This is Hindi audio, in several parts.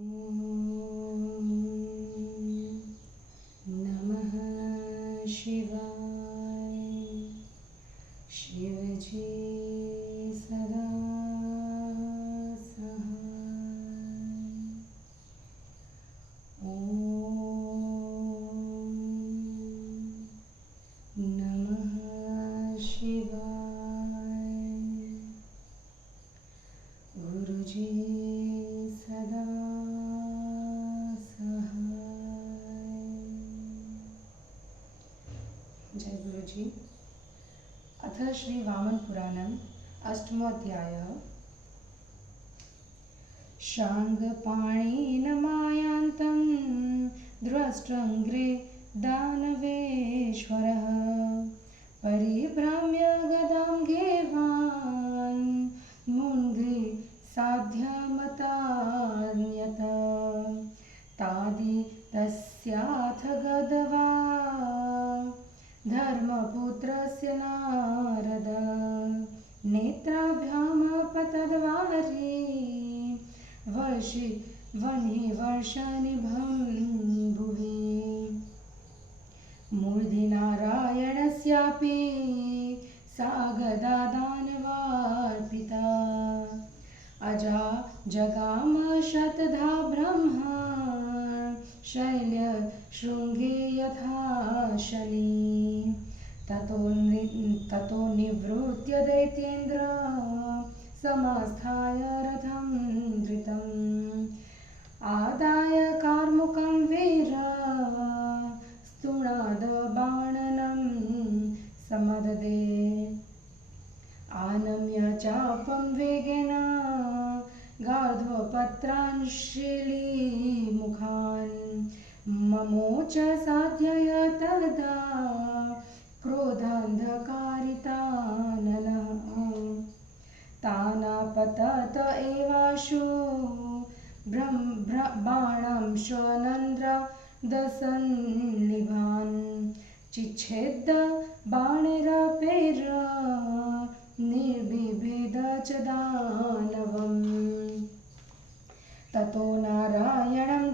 ॐ नमः शिवाय। शिवजी सदा सहाय। ॐ नमः शिवाय। गुरुजी सदा सहाय। जय गुरुजी। अथ श्री वामन पुराणम् अष्टमोऽध्यायः। शाङ्गपाणेन मायान्तं दृष्ट्वग्रे दानवेश्वरः परिभ्रम्य गदां गेवान् मुङ्गे साध्यमतान्यत तादि तस्याथ गदवा धर्मपुत्रस्य नारद नेत्राभ्यामपतद्वारी वर्षनिभं भुवि मूर्धि नारायणस्यापि सा गदा दानवार्पिता अजा जगाम शतधा ब्रह्मा शैलशृङ्गे यथा शनी ततो निवृत्य दैत्येन्द्र समास्थाय रथं धृतम् आदाय कार्मुकं वीर स्तुणाद बाणनं समददे आनम्य चापं वेगेन गार्ध्वपत्रान् श्रीमुखान् ममोच साध्यय तदा क्रोधान्धकारिताननः तानापतत एवाशु बाणं श्वनन्द्र दसन्निभान् चिच्छेद बाणेरपेर निर्बिभेद च दानवम् ततो नारायणं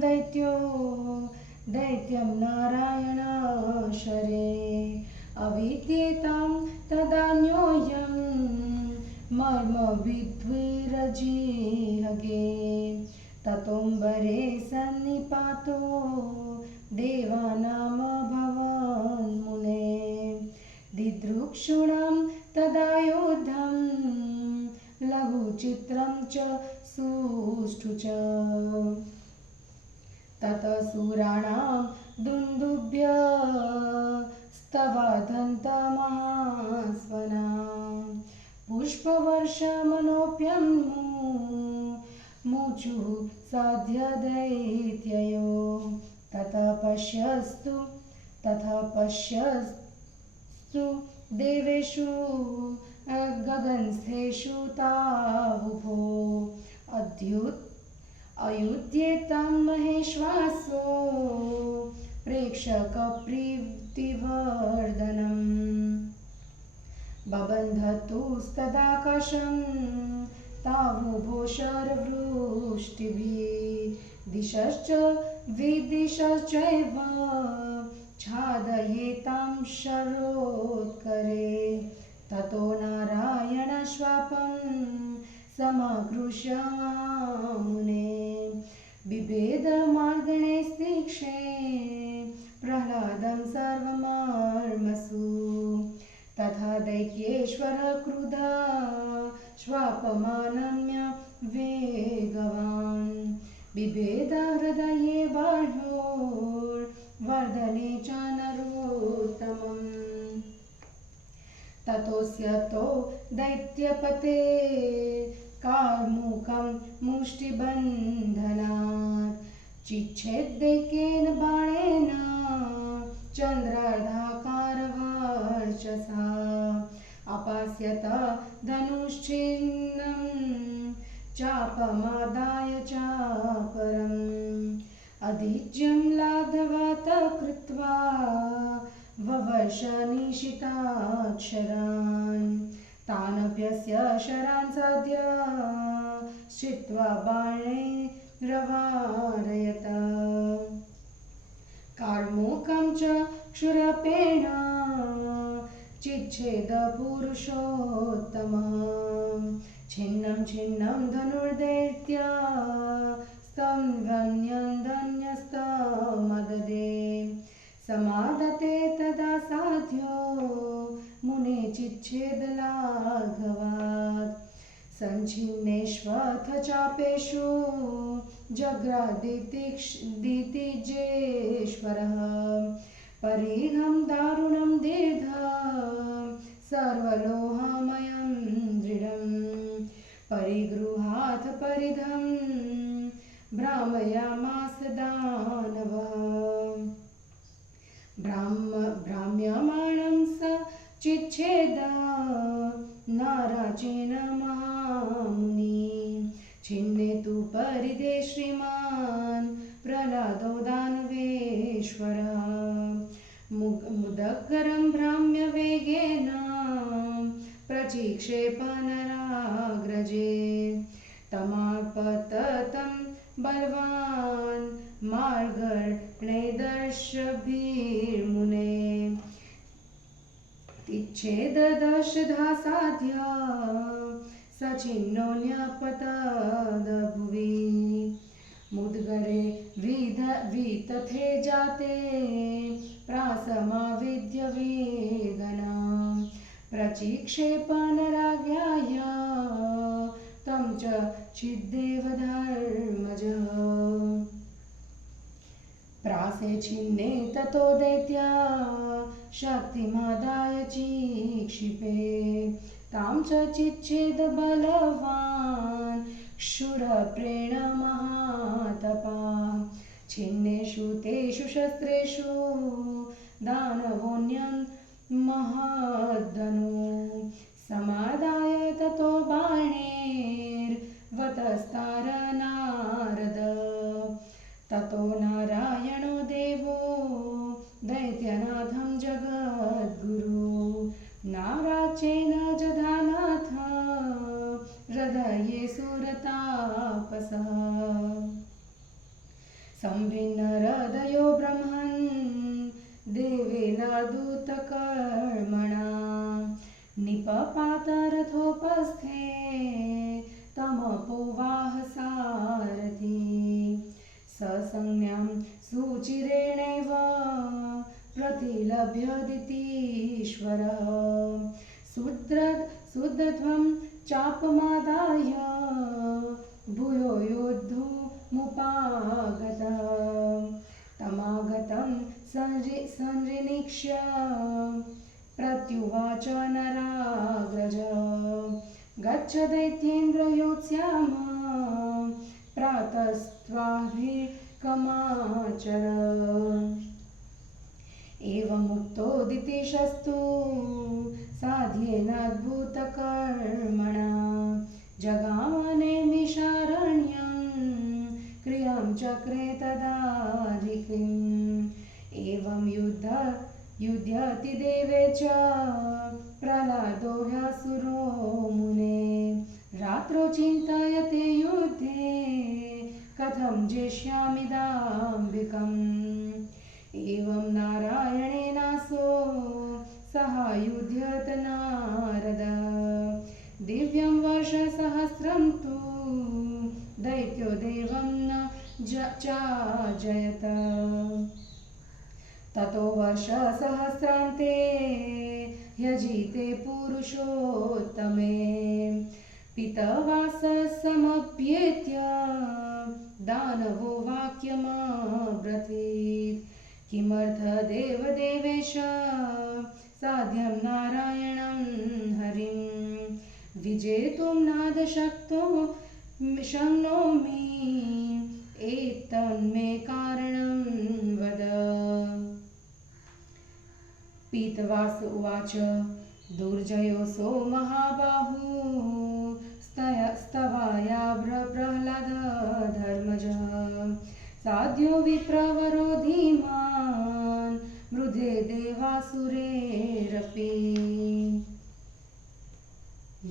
दैत्यं नारायणाशरे अविद्येतां तदान्योऽयं मर्मविद्विरजिहगे ततोऽम्बरे सन्निपातो देवानामभवन्मुने दिदृक्षूणां तदा योद्धं लघुचित्रं च सुष्ठु च ततः सुराणां दुन्दुभ्य स्तवधन्तमहास्वना पुष्पवर्षमनोप्यमुचुः साध्य दैत्ययो ततः पश्यस्तु देवेषु गगनस्थेषु तावुभो अयुध्येतां महेश्वासो प्रेक्षकप्रीतिवर्धनम् बबन्धतुस्तदाकाशं तावुभो शरवृष्टिभिः दिशश्च विदिशश्चैव छादयेतां शरोत्करे ततो नारायणश्वापं समाकृष्य मुने बिभेदमार्गणे स्तीक्षे प्रह्लादं सर्वमर्मसु तथा दैत्येश्वरः क्रुधा श्वापमानम्य वेगवान् बिभेद हृदये बाह्योर्वर्धने च नरोत्तमम् ततोऽस्यतो दैत्यपते कार्मुकं मुष्टिबन्धनात् चिच्छेदैकेन बाणेन चन्द्रार्धाकारवर्चसा अपास्यत धनुश्चिह्नं चापमादाय चापरम् अदिज्यं लाघवत कृत्वा ववर्ष निशिताक्षरान् तानप्यस्य शरान् साध्य श्चित्वा बाणे रवारयत कार्मुकं च क्षुरपेण चिच्छेद पुरुषोत्तमः छिन्नं छिन्नं धनुर्दैत्य स्तम्भन्यन्दन्यस्तमददे समादते तदा साध्यो मुने चिच्छेदलाघवात् सञ्छिन्नेष्वथ चापेषु जग्रादितिजेश्वरः परिघं दारुणं दीर्घ सर्वलोहमयं दृढं परिगृहाथ परिधं भ्रामयामास दानवः भ्राम्यमाणं स चिच्छेद नाराचेन महामुनि छिन्ने तु परिधे श्रीमान् प्रह्लादो दानवेश्वरः मुदगरं भ्राम्य वेगेन प्रचिक्षेप नराग्रजे तमापततं बलवान् मार्गणैदर्शभिर्मुने तिच्छेददशधा साध्य सचिन्नो न्यपतदभुवि मुद्गरे वितथे जाते प्रासमाविद्य वेगनं प्रचिक्षेप नराज्ञाय तं च चिद्देव धर्मजः प्रासे छिन्ने ततो दैत्या शक्तिमादाय चिक्षिपे तां च चिच्छेद बलवान् क्षुरप्रेण महातपा छिन्नेषु तेषु शस्त्रेषु दानवोऽन्यं महद्धनु समादाय ततो बाणैर्वतस्तार नारद ततो नारायणो देवो दैत्यनाथं जगद्गुरु नाराचेन जधानाथ हृदये सुरतापसः संभिन्नहृदयो ब्रह्मन् देवेलादूतकर्मणा निपपात रथोपस्थे तमपोवाह सारथि ससंज्ञां सुचिरेणैव प्रतिलभ्यदितीश्वरः शुद्धध्वं चापमादाय भूयो योद्धुमुपागतः तमागतं संनिरीक्ष्य प्रत्युवाच नराग्रज गच्छ दैत्येन्द्र योत्स्याम प्रातस्त्वाभिकमाचर एवमुक्तोदितिशस्तु साध्येनाद्भुतकर्मणा जगामनेमिषारण्यं क्रियां चक्रे तदाधिकीम् एवं युध्यति देवे च प्रह्लादो ह्यसुरो मुने रात्रौ चिन्तयते युद्धे कथं जेष्यामि दाम्भिकम् एवं नारायणेनासो सहायुध्यत नारद दिव्यं वर्षसहस्रं तु दैत्यो देवं न चाजयत ततो वर्षसहस्रान्ते ह्यजिते पुरुषोत्तमे पितवाससमप्येत्य दानवो वाक्यमब्रवीत् किमर्थ देवदेवेश साध्यं नारायणं हरिं विजेतुं नादशक्तो शक्नोमि एतन्मे कारणं वद पीतवास उवाच दुर्जयोऽसो महाबाहु स्तवाया प्रह्लाद धर्मजः साध्यो विप्रवरो धीमान् मृधे देवासुरेरपि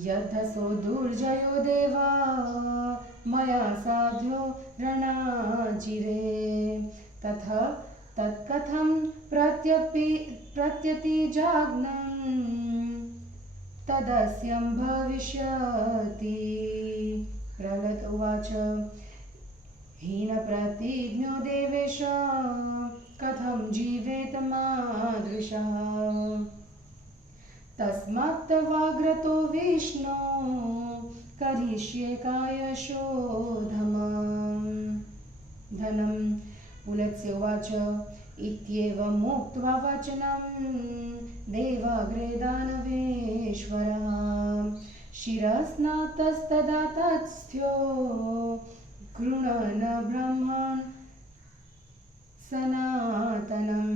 यथसो दुर्जयो देवा मया साध्यो रणाजिरे तथा तत्कथं प्रत्यतिजाग्नं तदस्यं भविष्यति। प्रहलाद उवाच हीनप्रतिज्ञो देवेश कथं जीवेत मादृशः तस्मात्तवाग्रतो विष्णो करिष्ये कायशोधनं। पुलत्स्य उवाच इत्येवमुक्त्वा वचनं देवाग्रे दानवेश्वरः शिरस्नातस्तदा तत्स्थ्यो गृणन् ब्रह्मन् सनातनम्।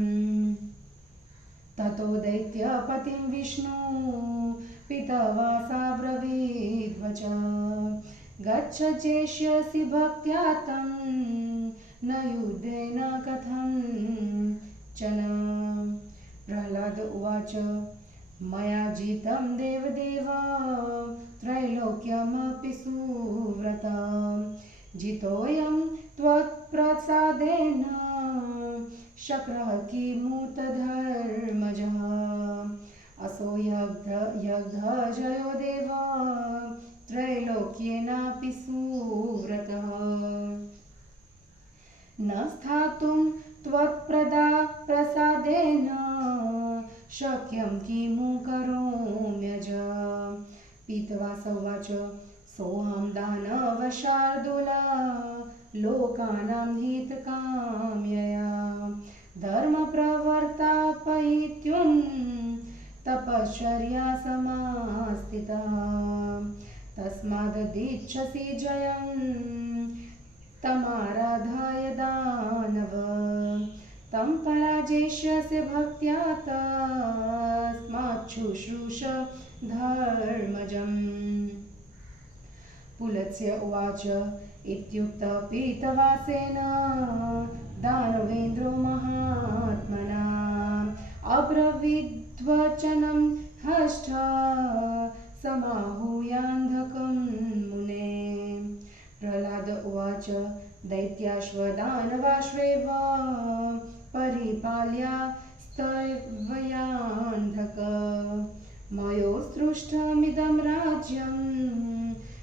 ततो दैत्यपतिं विष्णु पितवासा ब्रवीद्वचा गच्छ चेष्यसि भक्त्या तं न युद्धेन कथञ्चन। प्रह्लाद उवाच मया जितं देवदेव त्रैलोक्यमपि सुव्रता जितोऽयं त्वत्प्रसादेन शक्रः किमुतधर्मजः असो यज्ञजयो देव त्रैलोक्येनापि सुव्रतः न स्थातुं त्वत्प्रसादेन शक्यं किमु करोम्यज। पीतवास उवाच सोऽहं दानवशार्दूला लोकानां हितकाम्यया धर्मप्रवर्तापयितुं तपश्चर्या समास्थितः तस्मादिच्छसि जयं तमाराधय दानव तं पराजेष्यसि भक्त्या तस्मात् शुश्रूष धर्मजम्। पुलत्स्य उवाच इत्युक्तः पीतवासेन दानवेन्द्रो महात्मना अब्रवीद्वचनं हष्ट समाहूयान्धकं मुने। प्रह्लाद उवाच दैत्याश्वदानवाश्वेव परिपाल्यास्तवयान्धक मयोऽसृष्टमिदं राज्यं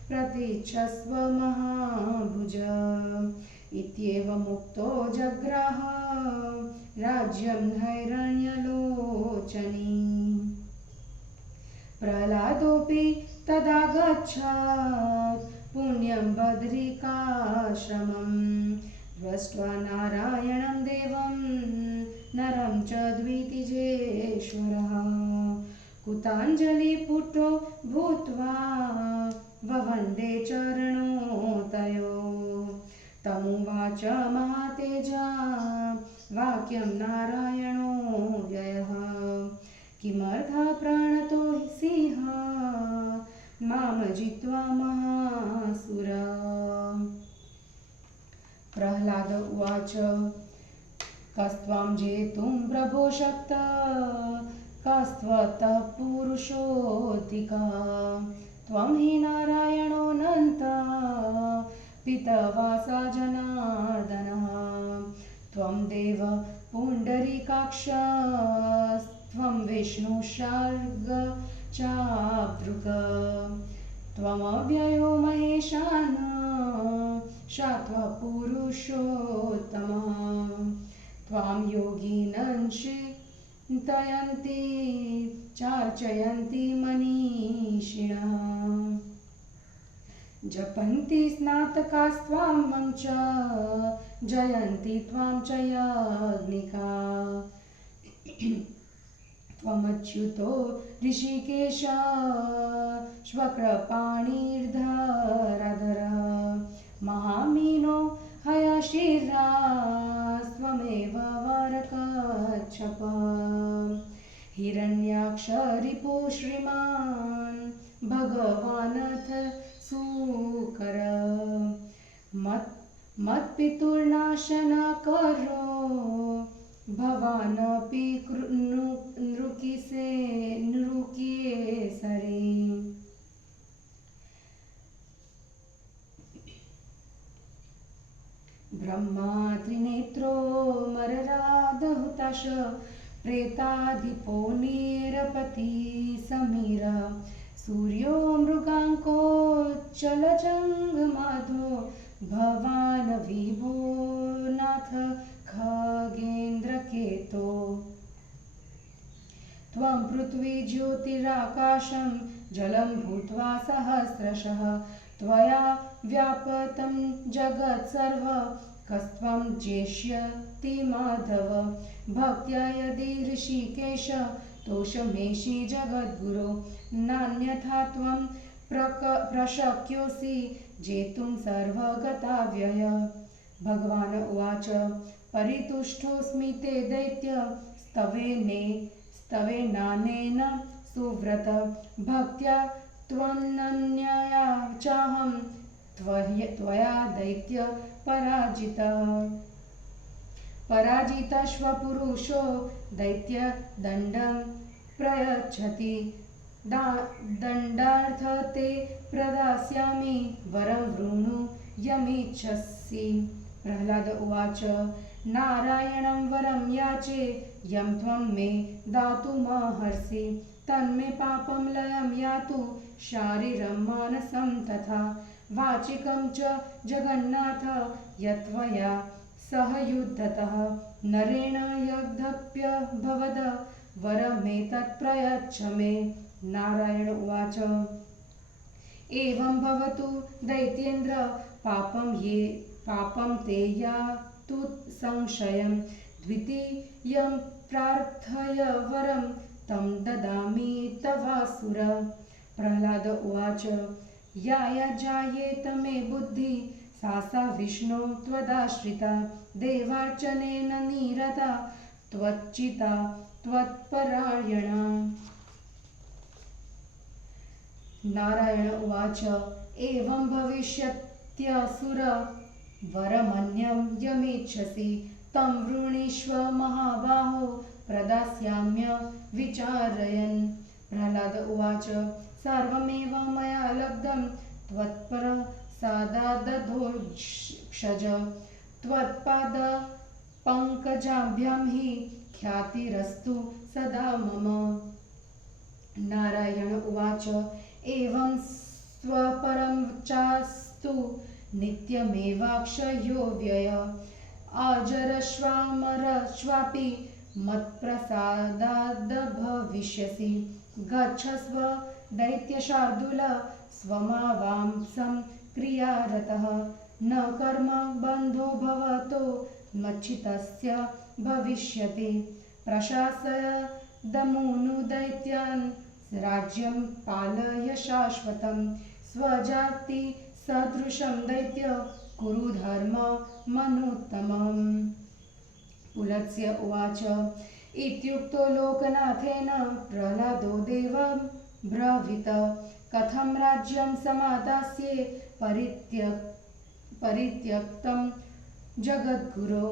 प्रतीच्छस्व महाभुज। इत्येवमुक्तो जग्राह राज्यं हैरण्यलोचनी। प्रह्लादोऽपि तदा गच्छत् पुण्यं बद्रिकाश्रमं दृष्ट्वा नारायणं देवं नरं च द्वितीजेश्वरः कुताञ्जलिपुटो भूत्वा ववन्दे चरणोतयो तमुवाच महातेजा वाक्यं नारायणो व्ययः किमर्थः प्रणतो सिंह मां जित्वा महासुर। प्रह्लाद उवाच कस्त्वां जेतुं प्रभो शक्त कस्त्वतः पुरुषोऽधिका त्वं हि नारायणोऽनन्त पितवासा जनार्दनः त्वं देव पुण्डरीकाक्षस्त्वं विष्णुशार्ग चाभृग त्वमव्ययो महेशान शात्वः पुरुषोत्तमः त्वां योगिनं चिन्तयन्ति चार्चयन्ति मनीषिणः जपन्ति स्नातकास्त्वां च जयन्ति त्वां च याज्ञिका त्वमच्युतो ऋषिकेश श्वक्रपाणिर्धरधरः महामीनो हयशिरास्त्वमेव वरकच्छप हिरण्याक्ष रिपु श्रीमान् भगवानथ सुकर मत्पितुर्नाशनकरो भवानपि नृकेसरी। ब्रह्मा त्रिनेत्रो मररादहुताश प्रेताधिपो निरपति समीर सूर्यो मृगाङ्को चलजङ्गमाधो भवान् विभो नाथ खगेन्द्रकेतो त्वं पृथ्वी ज्योतिराकाशं जलं भूत्वा सहस्रशः त्वया व्यापतं जगत् सर्व कस्त्वं जेष्यति माधव भक्त्या यदि ऋषिकेश तोषमेषि जगद्गुरो नान्यथा त्वं प्रशक्योऽसि जेतुं सर्वगताव्यय भगवान् उवाच परितुष्टोऽस्मि ते दैत्य स्तवेनानेन सुव्रत भक्त्या त्वनन्यया चाहं त्वया दैत्य पराजितश्वपुरुषो दैत्य दण्डं प्रयच्छति दण्डार्थ ते प्रदास्यामि वरं वृणु यमिच्छसि प्रह्लाद उवाच नारायणं वरं याचे यं त्वं मे दातुमर्हसि तन्मे पापं लयं यातु शारीरं मानसं तथा वाचिकं च जगन्नाथ यत्त्वया सह युद्धतः नरेण यद्यप्यभवद वरमेतत् प्रयच्छ मे नारायण उवाच एवं भवतु दैत्येन्द्र पापं ते यातु संशयं द्वितीयं प्रार्थय वरं तं ददामि तवासुर प्रह्लाद उवाच या जायेत मे बुद्धि सा विष्णो त्वदाश्रिता देवार्चनेन निरता त्वच्चिता त्वत्परायणा नारायण उवाच एवं भविष्यत्यसुर वरमन्यं यमिच्छसि तं वृणीष्व महाबाहो प्रदास्याम्य विचारयन् प्रह्लाद उवाच सर्वमेव मया लब्धं त्वत्प्रसादादधोक्षज त्वत्पादपङ्कजाभ्यां हि ख्यातिरस्तु सदा मम नारायण उवाच एवं स्वपरं चास्तु नित्यमेवाक्षयो व्यय अजरश्वामरश्वापि मत्प्रसादाद्भविष्यसि गच्छस्व दैत्यशार्दूल स्वमावांसं क्रियारतः न कर्म बन्धो भवतो मच्चितस्य भविष्यति प्रशासयदमुनु दैत्यान् राज्यं पालय शाश्वतं स्वजाति सदृशं दैत्य कुरु धर्ममनुत्तमम् पुलत्स्य उवाच इत्युक्तो लोकनाथेन प्रह्लादो देवं ब्रवीत कथं राज्यं समादास्ये परित्यक्तं जगद्गुरो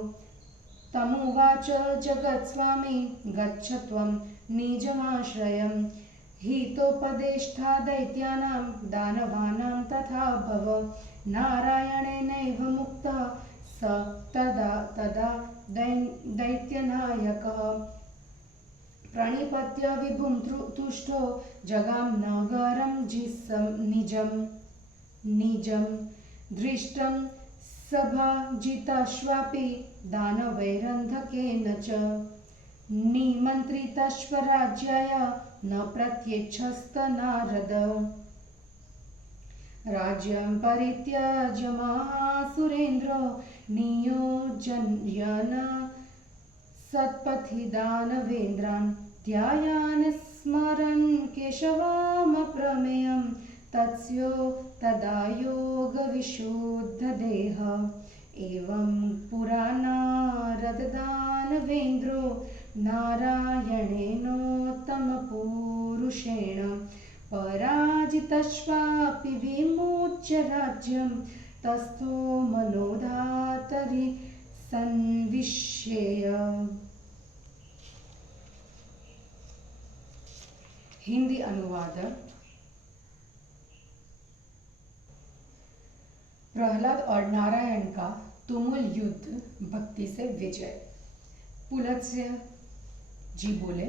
तमुवाच जगत्स्वामी गच्छ त्वं निजमाश्रयं हितोपदेष्टा दैत्यानां दानवानां तथा भव नारायणेनैव मुक्तः स तदा दैत्यनायकः प्रणिपत्य विभुं तुष्टो जगाम नगरं निजं दृष्टं सभाजितश्वापि दानवैरन्धकेन च निमन्त्रितश्वराज्याय न प्रत्यच्छस्त नारद राज्यं परित्यज्य महासुरेन्द्रो नियोजयन् सत्पथि दानवेन्द्रान् ध्यायान् स्मरन् केशवमप्रमेयं तत्स्यो तदा योगविशुद्धदेह एवं पुरा नारददानवेन्द्रो नारायणेनोत्तमपुरुषेण पराजितश्वापि विमोच्य राज्यं तस्थो मनोधातरि संविशेय। हिंदी अनुवाद। प्रहलाद और नारायण का तुमुल युद्ध, भक्ति से विजय। पुलत्स्य जी बोले,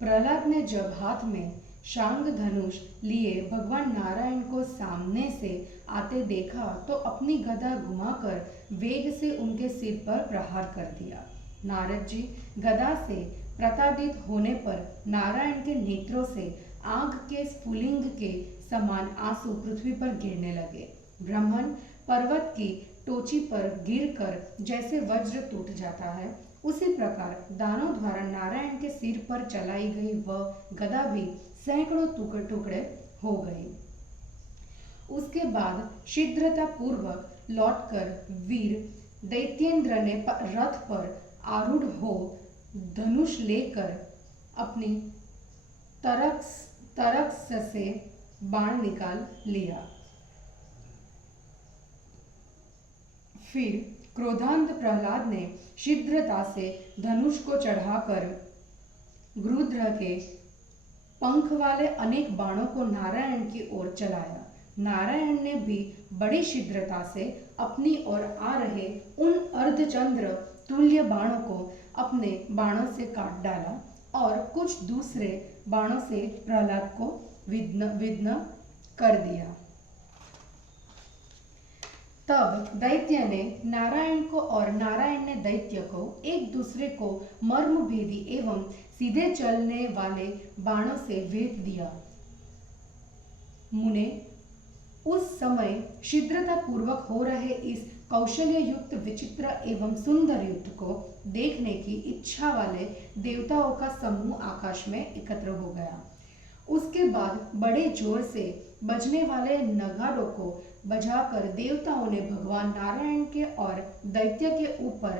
प्रहलाद ने जब हाथ में शांग धनुष लिए भगवान नारायण को सामने से आते देखा तो अपनी गदा घुमाकर वेग से उनके सिर पर प्रहार कर दिया। नारद जी गदा से प्रताड़ित होने पर नारायण के नेत्रों से आग के स्फुलिंग के समान आंसू पृथ्वी पर गिरने लगे। ब्रह्मन पर्वत की टोची पर गिरकर जैसे वज्र टूट जाता है, उसी प्रकार दानों द्वारा नारायण के सिर पर चलाई गई वह गदा भी सैकड़ों टुकड़े टुकड़े हो गई। उसके बाद शीघ्रता पूर्वक लौटकर वीर दैत्येंद्र ने रथ पर आरूढ़ हो धनुष लेकर अपनी तरक से बाण निकाल लिया। फिर क्रोधांत प्रहलाद ने शीघ्रता से धनुष को चढ़ाकर गरुड़ के पंख वाले अनेक बाणों को नारायण की ओर चलाया। नारायण ने भी बड़ी शीघ्रता से अपनी ओर आ रहे उन अर्धचंद्र तुल्य बाणों को अपने बाणों से काट डाला और कुछ दूसरे बाणों से प्रहलाद को विघ्न कर दिया। तब दैत्य ने नारायण को और नारायण ने दैत्य को एक दूसरे को मर्मभेदी एवं सीधे चलने वाले बाणों से वेध दिया। मुने उस समय शीघ्रता पूर्वक हो रहे इस कौशल्य युक्त विचित्र एवं सुंदर युद्ध को देखने की इच्छा वाले देवताओं का समूह आकाश में एकत्र हो गया। उसके बाद बड़े जोर से बजने वाले नगाड़ों को बजाकर देवताओं ने भगवान नारायण के और दैत्य के ऊपर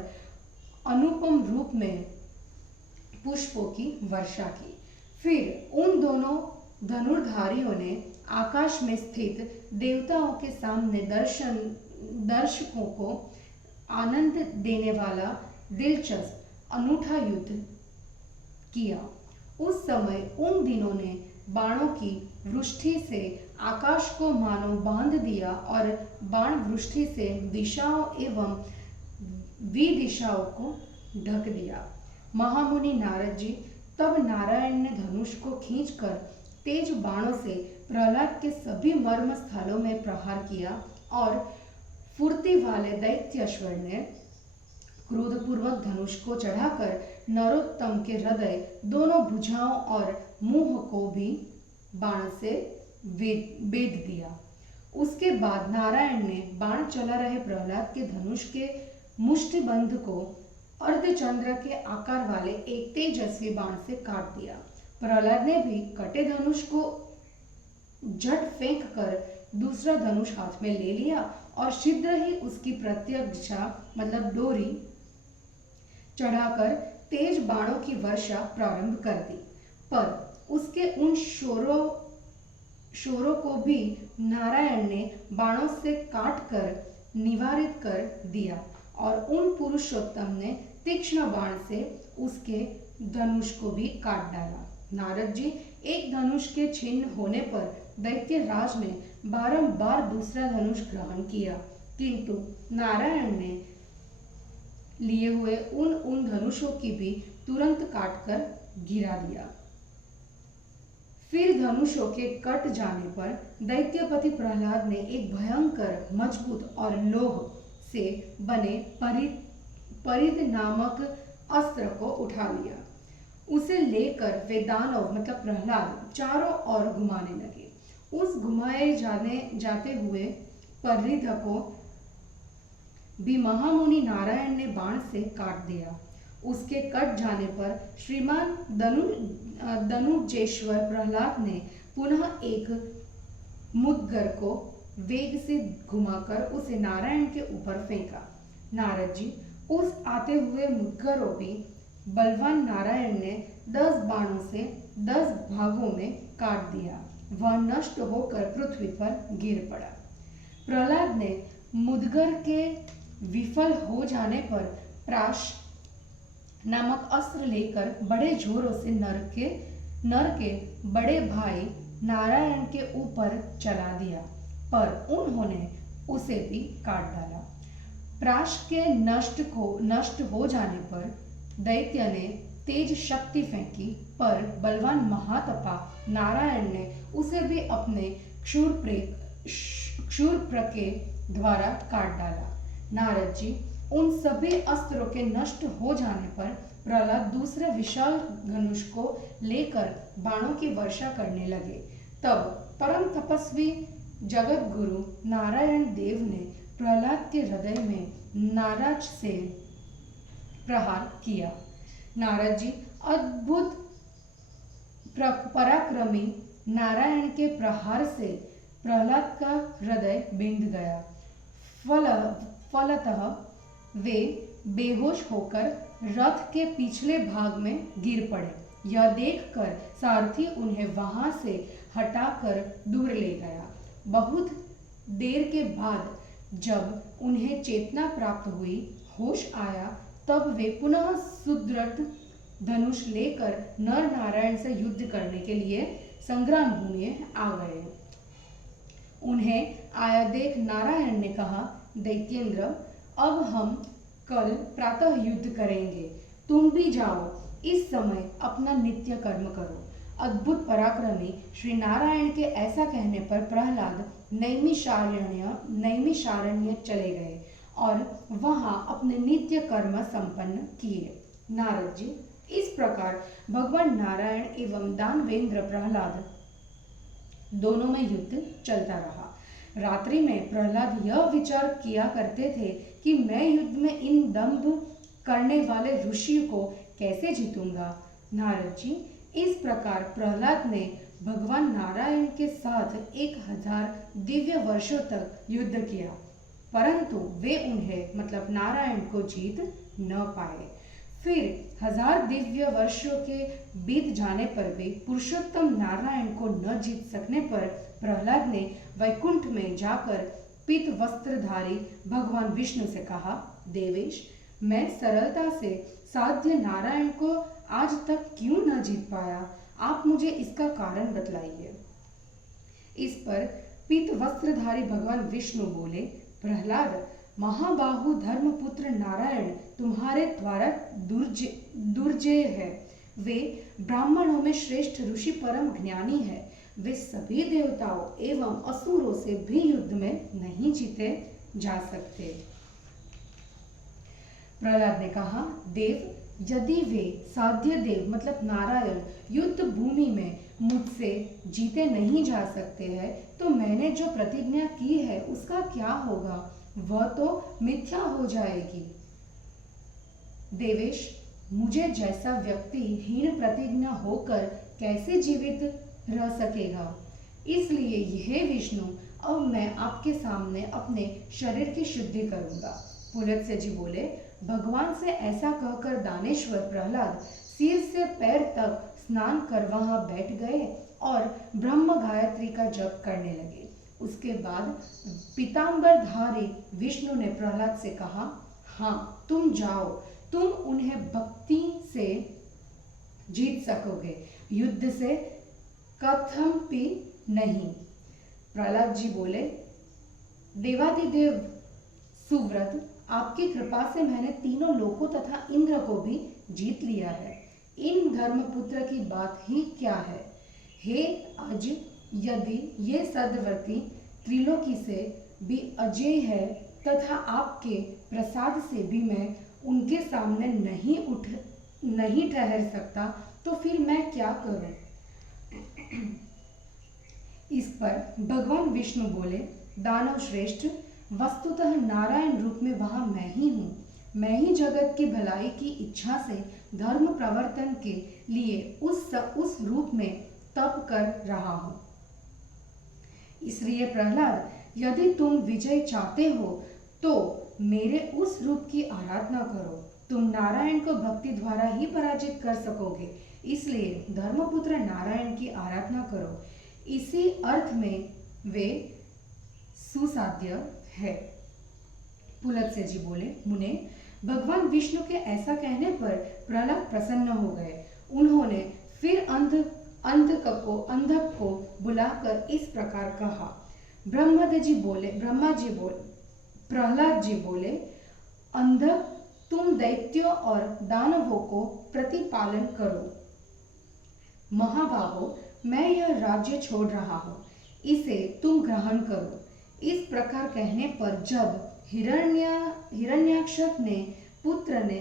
अनुपम रूप में पुष्पों की वर्षा की। फिर उन दोनों धनुर्धारियों ने आकाश में स्थित देवताओं के सामने दर्शकों को आनंद देने वाला दिलचस्प अनूठा युद्ध किया। उस समय उन दिनों ने बाणों की वृष्टि से आकाश को मानो बांध दिया और बाण वृष्टि से दिशाओं एवं विदिशाओं को ढक दिया। महामुनि नारद जी तब नारायण ने धनुष को खींचकर तेज बाणों से प्रहलाद के सभी मर्म स्थलों में प्रहार किया और फुर्ती वाले दैत्यश्वर ने क्रोधपूर्वक धनुष को चढ़ाकर नरोत्तम के हृदय, दोनों भुजाओं और मुंह को भी बाण से बेध दिया। उसके बाद नारायण ने बाण चला रहे प्रहलाद के धनुष के मुष्टिबंध को अर्धचंद्र के आकार वाले एक तेजस्वी बाण से काट दिया। प्रहलाद ने भी कटे धनुष को झट फेंक कर दूसरा धनुष हाथ में ले लिया और शीघ्र ही उसकी प्रत्यक्षा मतलब डोरी चढ़ाकर तेज बाणों की वर्षा प्रारंभ कर दी। पर उसके उन शोरों को भी नारायण ने बाणों से काट कर निवारित कर दिया और उन पुरुषोत्तम ने तीक्ष्ण बाण से उसके धनुष को भी काट डाला। नारद जी एक धनुष के छिन्न होने पर दैत्य राज ने बारंबार दूसरा धनुष ग्रहण किया, किंतु नारायण ने लिए हुए उन धनुषों की भी तुरंत काटकर गिरा दिया। फिर धनुषों के कट जाने पर दैत्यपति प्रहलाद ने एक भयंकर मजबूत और लोह से बने परिद नामक अस्त्र को उठा लिया। उसे लेकर वे दानव मतलब प्रहलाद चारों ओर घुमाने लगे। उस घुमाए जाते हुए परिध को भी महामुनि नारायण ने बाण से काट दिया। उसके कट जाने पर श्रीमान धनुजेश्वर प्रहलाद ने पुनः एक मुद्गर को वेग से घुमाकर उसे नारायण के ऊपर फेंका। नारद जी उस आते हुए मुद्गरों भी बलवान नारायण ने 10 बाणों से 10 भागों में काट दिया। वह नष्ट होकर पृथ्वी पर गिर पड़ा। प्रहलाद ने मुद्गर के विफल हो जाने पर प्राश नामक अस्त्र लेकर बड़े जोरों से नर के बड़े भाई नारायण के ऊपर चला दिया, पर उन्होंने उसे भी काट डाला। प्राश के नष्ट हो जाने पर दैत्य ने तेज शक्ति फेंकी, पर बलवान महातपा नारायण ने उसे भी अपने क्षुरप्र के द्वारा काट डाला। नारद जी, उन सभी अस्त्रों के नष्ट हो जाने पर प्रहलाद दूसरे विशाल धनुष को लेकर बाणों की वर्षा करने लगे। तब परम तपस्वी जगत गुरु नारायण देव ने प्रहलाद के हृदय में नाराज से प्रहार किया। नारद जी, अद्भुत पराक्रमी नारायण के प्रहार से प्रहलाद का हृदय बिंद गया। फलतः वे बेहोश होकर रथ के पिछले भाग में गिर पड़े। यह देखकर सारथी उन्हें वहां से हटाकर दूर ले गया। बहुत देर के बाद जब उन्हें चेतना प्राप्त हुई, होश आया, तब वे पुनः सुदृढ़ धनुष लेकर नर नारायण से युद्ध करने के लिए संग्राम भूमि में आ गए। उन्हें आया देख नारायण ने कहा, दैत्येंद्र, अब हम कल प्रातः युद्ध करेंगे। तुम भी जाओ, इस समय अपना नित्य कर्म करो। अद्भुत पराक्रमी श्री नारायण के ऐसा कहने पर प्रहलाद नैमिषारण्य चले गए और वहां अपने नित्य कर्म संपन्न किए। नारद जी, इस प्रकार भगवान नारायण एवं दानवेंद्र प्रहलाद दोनों में युद्ध चलता रहा। रात्रि में प्रहलाद यह विचार किया करते थे कि मैं युद्ध में इन दंभ करने वाले ऋषि को कैसे जीतूंगा। नारद जी, इस प्रकार प्रहलाद ने भगवान नारायण के साथ 1000 दिव्य वर्षों तक युद्ध किया, परंतु वे उन्हें मतलब नारायण को जीत न पाए। फिर 1000 दिव्य वर्षों के बीत जाने पर भी पुरुषोत्तम नारायण को न जीत सकने पर प्रहलाद ने वैकुंठ में जाकर पीत वस्त्रधारी भगवान विष्णु से कहा, देवेश, मैं सरलता से साध्य नारायण को आज तक क्यों न जीत पाया? आप मुझे इसका कारण बतलाइए। इस पर पीत वस्त्रधारी भगवान विष्णु बोले, प्रहलाद, महाबाहु धर्मपुत्र नारायण तुम्हारे द्वारा दुर्जय है। वे ब्राह्मणों में श्रेष्ठ ऋषि परम ज्ञानी है। वे सभी देवताओं एवं असुरों से भी युद्ध में नहीं जीते जा सकते। प्रहलाद ने कहा, देव, यदि वे साध्य देव मतलब नारायण युद्ध भूमि में मुझसे जीते नहीं जा सकते हैं, तो मैंने जो प्रतिज्ञा की है उसका क्या होगा? वह तो मिथ्या हो जाएगी। देवेश, मुझे जैसा व्यक्ति हीन प्रतिज्ञा होकर कैसे जीवित रह सकेगा? इसलिए यह विष्णु, अब मैं आपके सामने अपने शरीर की शुद्धि करूंगा। पुलत्स्य जी बोले, भगवान से ऐसा कहकर दानेश्वर प्रहलाद सिर से पैर तक स्नान कर वहां बैठ गए और ब्रह्म गायत्री का जप करने लगे। उसके बाद पीतांबरधारी विष्णु ने प्रहलाद से कहा, हाँ, तुम जाओ, तुम उन्हें भक्ति से जीत सकोगे, युद्ध से कथमपि नहीं। प्रहलाद जी बोले, देवादिदेव सुव्रत, आपकी कृपा से मैंने तीनों लोकों तथा इंद्र को भी जीत लिया है। इन धर्मपुत्र की बात ही क्या है? हे अज, यदि ये सदवर्ती त्रिलोकी से भी अजय है तथा आपके प्रसाद से भी मैं उनके सामने नहीं ठहर सकता, तो फिर मैं क्या करूं? इस पर भगवान विष्णु बोले, दानव श्रेष्ठ, वस्तुतः नारायण रूप में वहां मैं ही हूँ। मैं ही जगत की भलाई की इच्छा से धर्म प्रवर्तन के लिए उस रूप में तप कर रहा हूँ। इसलिए प्रहलाद, यदि तुम विजय चाहते हो तो मेरे उस रूप की आराधना करो। तुम नारायण को भक्ति द्वारा ही पराजित कर सकोगे। इसलिए धर्मपुत्र नारायण की आराधना करो। इसी अर्थ में वे सुसाध्य है। पुलत्स्य जी बोले, मुने, भगवान विष्णु के ऐसा कहने पर प्रहलाद प्रसन्न हो गए। उन्होंने फिर अंधक को बुलाकर इस प्रकार कहा। प्रहलाद जी बोले, अंधक तुम दैत्यों और दानवों को प्रतिपालन करो। महाबाहो, मैं यह राज्य छोड़ रहा हूँ, इसे तुम ग्रहण करो। इस प्रकार कहने पर जब हिरण्याक्ष ने पुत्र ने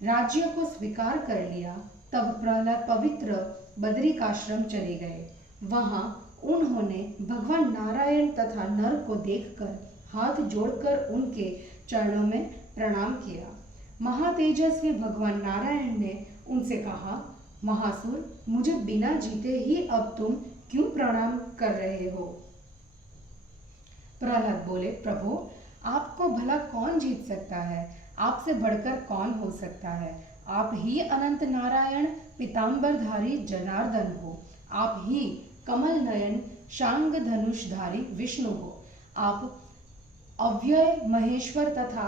राज्य को स्वीकार कर लिया, तब प्रहलाद पवित्र बदरिकाश्रम चले गए। वहां उन्होंने भगवान नारायण तथा नर को देखकर हाथ जोड़कर उनके चरणों में प्रणाम किया। महातेजस्वी भगवान नारायण ने उनसे कहा, महासुर, मुझे बिना जीते ही अब तुम क्यों प्रणाम कर रहे हो? प्रहलाद बोले, प्रभु, आपको भला कौन जीत सकता है? आपसे बढ़कर कौन हो सकता है? आप ही अनंत नारायण पीतांबरधारी जनार्दन हो। आप ही कमल नयन शांग धनुषधारी विष्णु हो। आप अव्यय महेश्वर तथा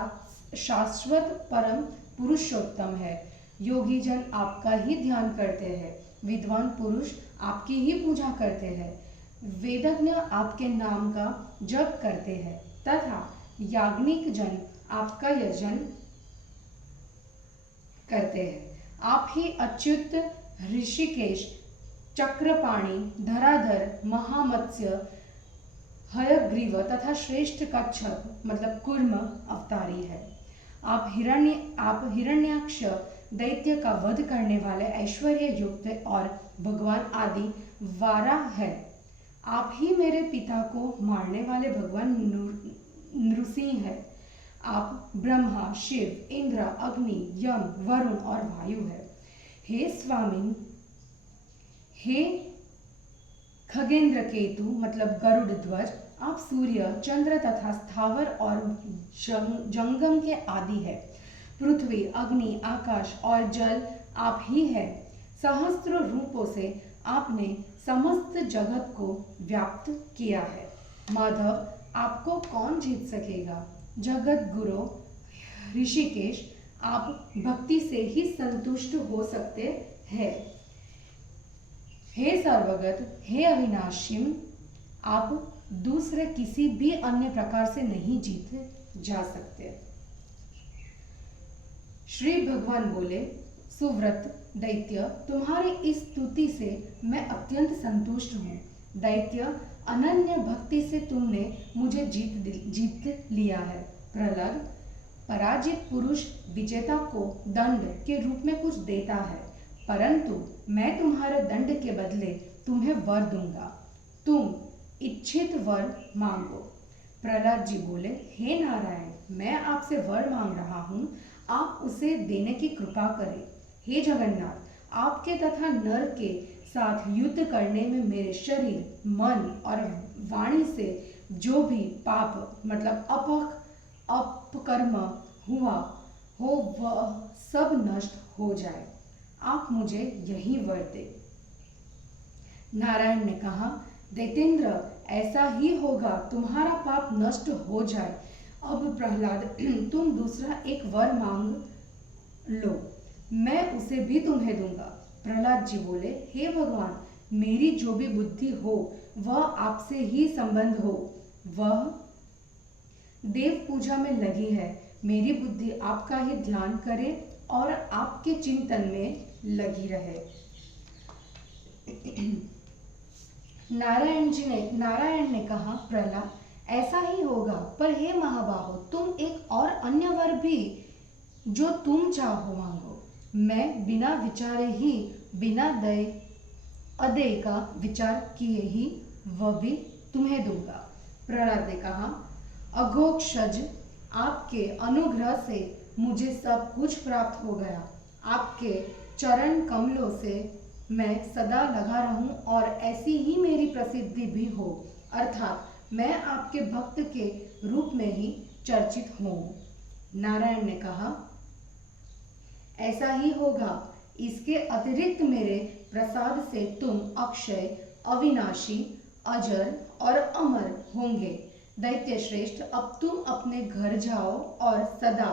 शाश्वत परम पुरुषोत्तम है। योगी जन आपका ही ध्यान करते हैं। विद्वान पुरुष आपकी ही पूजा करते हैं। वेदज्ञ आपके नाम का जप करते हैं तथा याज्ञिक जन आपका यजन करते हैं। आप ही अच्युत, ऋषिकेश, चक्रपाणि, धराधर, महामत्स्य, हयग्रीव तथा श्रेष्ठ कच्छप मतलब कूर्म अवतारी है। आप हिरण्याक्ष दैत्य का वध करने वाले ऐश्वर्य युक्त और भगवान आदि वाराह है। आप ही मेरे पिता को मारने वाले भगवान नृसिंह है। आप ब्रह्मा, शिव, इंद्र, अग्नि, यम, वरुण और वायु है। हे स्वामी, हे खगेंद्र केतु मतलब गरुड़ ध्वज, आप सूर्य, चंद्र तथा स्थावर और जंगम के आदि है। पृथ्वी, अग्नि, आकाश और जल आप ही है। सहस्त्र रूपों से आपने समस्त जगत को व्याप्त किया है। माधव, आपको कौन जीत सकेगा? जगत गुरु ऋषिकेश, आप भक्ति से ही संतुष्ट हो सकते हैं। हे सर्वगत, हे अविनाशीम, आप दूसरे किसी भी अन्य प्रकार से नहीं जीते जा सकते। श्री भगवान बोले, सुव्रत दैत्य, तुम्हारी इस स्तुति से मैं अत्यंत संतुष्ट हूँ। दैत्य, अनन्य भक्ति से तुमने मुझे जीत लिया है। प्रहलाद, पराजित पुरुष विजेता को दंड के रूप में कुछ देता है, परंतु मैं तुम्हारे दंड के बदले तुम्हें वर दूंगा। तुम इच्छित वर मांगो। प्रहलाद जी बोले, हे नारायण, मैं आपसे वर मांग रहा हूँ, आप उसे देने की कृपा करें। हे जगन्नाथ, आपके तथा नर के साथ युद्ध करने में मेरे शरीर, मन और वाणी से जो भी पाप मतलब अपकर्म हुआ हो वह सब नष्ट हो जाए। आप मुझे यही वर दे। नारायण ने कहा, दैतेंद्र, ऐसा ही होगा, तुम्हारा पाप नष्ट हो जाए। अब प्रहलाद, तुम दूसरा एक वर मांग लो, मैं उसे भी तुम्हें दूंगा। प्रहलाद जी बोले, हे भगवान, मेरी जो भी बुद्धि हो वह आपसे ही संबंध हो। वह देव पूजा में लगी है। मेरी बुद्धि आपका ही ध्यान करे और आपके चिंतन में लगी रहे। नारायण ने कहा, प्रहलाद, ऐसा ही होगा, पर हे महाबाहो, तुम एक और अन्य वर भी जो तुम चाहो मांगो। मैं बिना विचारे ही, बिना अदय का विचार किए ही वह भी तुम्हें दूंगा। प्रहलाद ने कहा, अघोक्षज, आपके अनुग्रह से मुझे सब कुछ प्राप्त हो गया। आपके चरण कमलों से मैं सदा लगा रहूं और ऐसी ही मेरी प्रसिद्धि भी हो, अर्थात मैं आपके भक्त के रूप में ही चर्चित हूँ। नारायण ने कहा, ऐसा ही होगा। इसके अतिरिक्त मेरे प्रसाद से तुम अक्षय, अविनाशी, अजर और अमर होंगे। दैत्य श्रेष्ठ, अब तुम अपने घर जाओ और सदा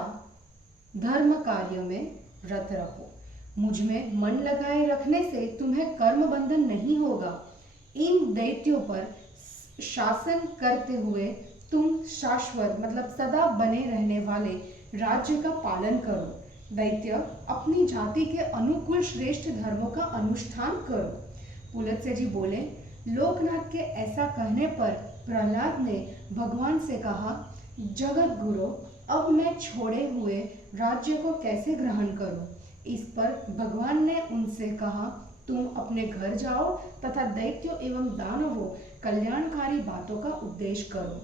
धर्म कार्य में रत रहो। मुझ में मन लगाए रखने से तुम्हें कर्म बंधन नहीं होगा। इन दैत्यों पर शासन करते हुए तुम शाश्वत मतलब सदा बने रहने वाले राज्य का पालन करो। दैत्य अपनी जाति के अनुकूल श्रेष्ठ धर्मों का अनुष्ठान करो। पुलत्स्य जी बोले, लोकनाथ के ऐसा कहने पर प्रहलाद ने भगवान से कहा, जगत गुरु, अब मैं छोड़े हुए राज्य को कैसे ग्रहण करूं? इस पर भगवान ने उनसे कहा, तुम अपने घर जाओ तथा दैत्यों एवं दानवों कल्याणकारी बातों का उपदेश करो।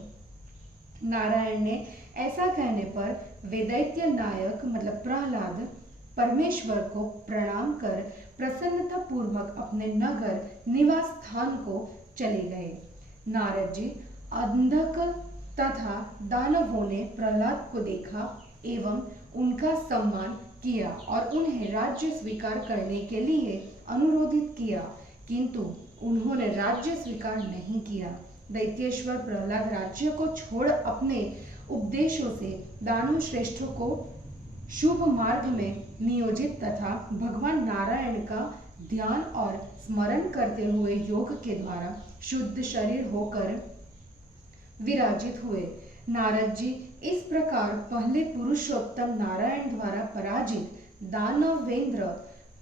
नारायण ने ऐसा कहने पर वे दैत्य नायक मतलब प्रहलाद परमेश्वर को प्रणाम कर प्रसन्नता पूर्वक अपने नगर निवास स्थान को चले गए। नारद जी, अंधक तथा दानवों ने प्रहलाद को देखा एवं उनका सम्मान किया और उन्हें राज्य स्वीकार करने के लिए अनुरोधित किया, किंतु उन्होंने राज्य स्वीकार नहीं किया। दैत्येश्वर प्रहलाद राज्य को छोड़ अपने उपदेशों से दानव श्रेष्ठों को शुभ मार्ग में नियोजित तथा भगवान नारायण का ध्यान और स्मरण करते हुए योग के द्वारा शुद्ध शरीर होकर विराजित हुए। नारद जी इस प्रकार पहले पुरुषोत्तम नारायण द्वारा पराजित दानवेंद्र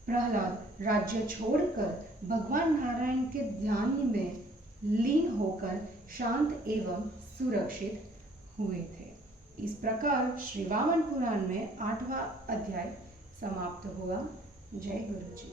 प्रहलाद राज्य छोड़कर भगवान नारायण के ध्यान में लीन होकर शांत एवं सुरक्षित हुए थे। इस प्रकार श्री वामन पुराण में 8वां अध्याय समाप्त हुआ। जय गुरु जी।